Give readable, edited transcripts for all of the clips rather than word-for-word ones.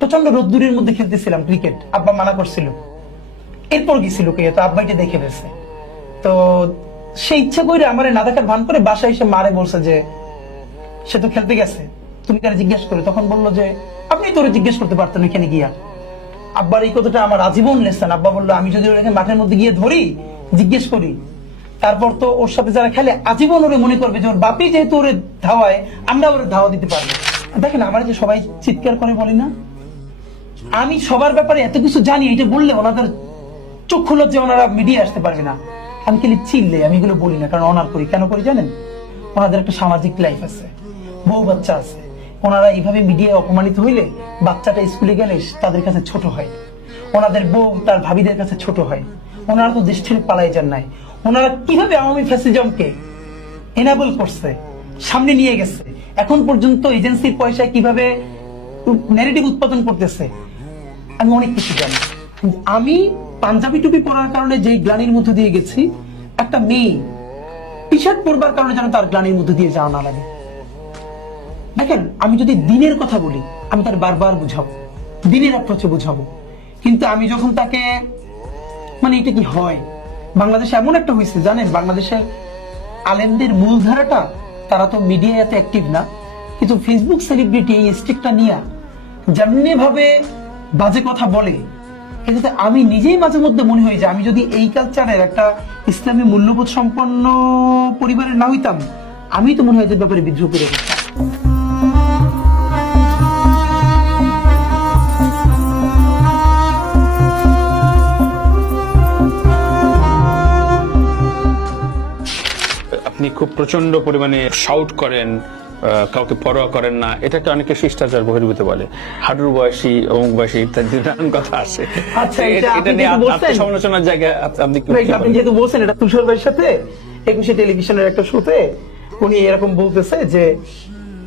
প্রচন্ড রোদ্দুরের মধ্যে খেলতেছিলাম ক্রিকেট, আব্বা মানা করছিল। এরপর গেছিল কে, তো আব্বা এটা দেখে ফেলছে। তো সে ইচ্ছা করে আমার না দেখার ভান করে বাসায় এসে মারে বলছে যে সে তো খেলতে গেছে, তুমি কেন জিজ্ঞেস করে? তখন বললো যে আপনি তোরে জিজ্ঞেস করতে পারতেন এখানে গিয়া। আব্বার এই কথাটা আমার আজীবন লেসেন। আব্বা বললো আমি যদি ওর মাঠের মধ্যে গিয়ে ধরি, জিজ্ঞেস করি, তারপর তো ওর সাথে যারা খেলে আজীবন ওরে মনে করবে যে ওর বাপি যেহেতু ওরে ধাওয়ায়, আমরা ওরে ধাওয়া দিতে পারবো। দেখেন আমার যে সবাই চিৎকার করে বলি না, আমি সবার ব্যাপারে এত কিছু জানি, এটা বললে ওনাদের চক্ষু লজ্জা, ওনারা মিডিয়া আসতে পারবে না। আমি খালি চিল্লে, আমি এগুলো বলি না, কারণ অনার করি। কেন করি জানেন? ওনাদের একটা সামাজিক লাইফ আছে, বউ বাচ্চা আছে। ওনারা এইভাবে মিডিয়ায় অপমানিত হইলে বাচ্চাটা স্কুলে গেলে তাদের কাছে ছোট হয়, ওনাদের বউ তার ভাবিদের কাছে ছোট হয়। ওনারা তো দেশ ছেড়ে পালাই যান নাই। ওনারা কিভাবে আওয়ামী ফ্যাসিজমকে এনাবল করছে, সামনে নিয়ে গেছে, এখন পর্যন্ত এজেন্সির পয়সায় কিভাবে ন্যারেটিভ উৎপাদন করতেছে, আমি অনেক কিছু জানি। আমি পাঞ্জাবি টুপি পরার কারণে যেই গ্লানির মধ্যে দিয়ে গেছি, একটা মেয়ে টি শার্ট পরবার কারণে যেন তার গ্লানির মধ্যে দিয়ে যাওয়া না লাগে। দেখেন, আমি যদি দিনের কথা বলি, আমি তার বারবার বুঝাবো, দিনের অ্যাপ্রোচে বুঝাবো। কিন্তু আমি যখন তাকে, মানে এটা কি হয়, বাংলাদেশে এমন একটা হয়েছে জানেন, বাংলাদেশের আলেমদের মূলধারাটা, তারা তো মিডিয়ায় এত অ্যাক্টিভ না, কিন্তু ফেসবুক সেলিব্রিটি এই স্টিকটা নিয়ে যেমনি ভাবে বাজে কথা বলে, এটাতে আমি নিজেই মাঝে মধ্যে মনে হয় যে আমি যদি এই কালচারের একটা ইসলামী মূল্যবোধ সম্পন্ন পরিবারের না হইতাম, আমি তো মনে হয় এদের ব্যাপারে বিদ্রোহ করে দিতাম। আপনি খুব প্রচন্ড পরিমাণে শাউট করেন, কাউকে পরোয়া করেন না, এটাকে অনেকে শিষ্টাচার বহির্ভূত বলে। হাঁটুর বয়সী, অমুক বয়সী ইত্যাদি নানান কথা আছে। আচ্ছা, এটা নিয়ে সমালোচনার জায়গায় আপনি যেহেতু বলছেন, এটা তুষার ভাইয়ের সাথে 21 টেলিভিশনের একটা শোতে উনি এরকম বলতেছে যে,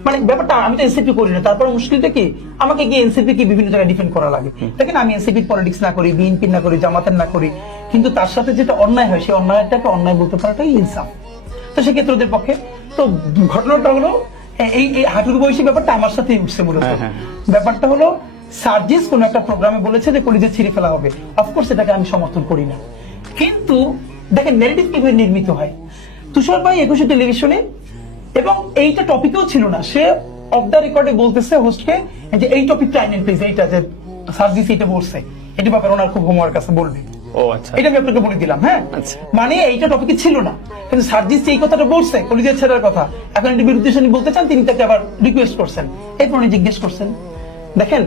মানে ব্যাপারটা আমি তো এনসিপি করি না, তারপর মুশকিলটা কি, আমাকে কি এনসিপি কি বিভিন্ন জায়গায় ডিফেন্ড করা লাগে। দেখেন, আমি এনসিপি পলিটিক্স না করি, বিএনপি না করি, জামাতের না করি, কিন্তু তার সাথে যেটা অন্যায় হয় সেই অন্যায়টাকে অন্যায় বলতে পারাটাই ইনসাফ। তো সেক্ষেত্রে ওদের পক্ষে তো ঘটনাটা হলো এই হাঁটুর বয়সী ব্যাপারটা আমার সাথেই উঠছে মূলত। ব্যাপারটা হলো সার্জিস কোন একটা প্রোগ্রামে বলেছে যে কলিজা ছিঁড়ে ফেলা হবে, অফকোর্স এটাকে আমি সমর্থন করি না। কিন্তু দেখেন ন্যারেটিভ কিভাবে নির্মিত হয়। তুষার ভাই 21 টেলিভিশনে, এবং এইটা টপিকেও ছিল না, সে অফ দ্য রেকর্ডে বলতেছে হোস্টকে যে এই টপিকটা আইনেন প্লিজ, এইটা যে সার্জিস এটা বলছে, এটি ব্যাপারে ওনার খুব হোমওয়ার্ক আছে, বলবে। ও আচ্ছা, এটা আমি আপনাকে বলে দিলাম। হ্যাঁ, মানে এইটা টপিকে ছিল না, কিন্তু সার্জিস এই কথাটা বলছে, কলিজা ছেড়ার কথা, এখন এটি বিরুদ্ধে বলতে চান, তিনি তাকে আবার রিকোয়েস্ট করছেন, এরপর উনি জিজ্ঞেস করছেন। দেখেন,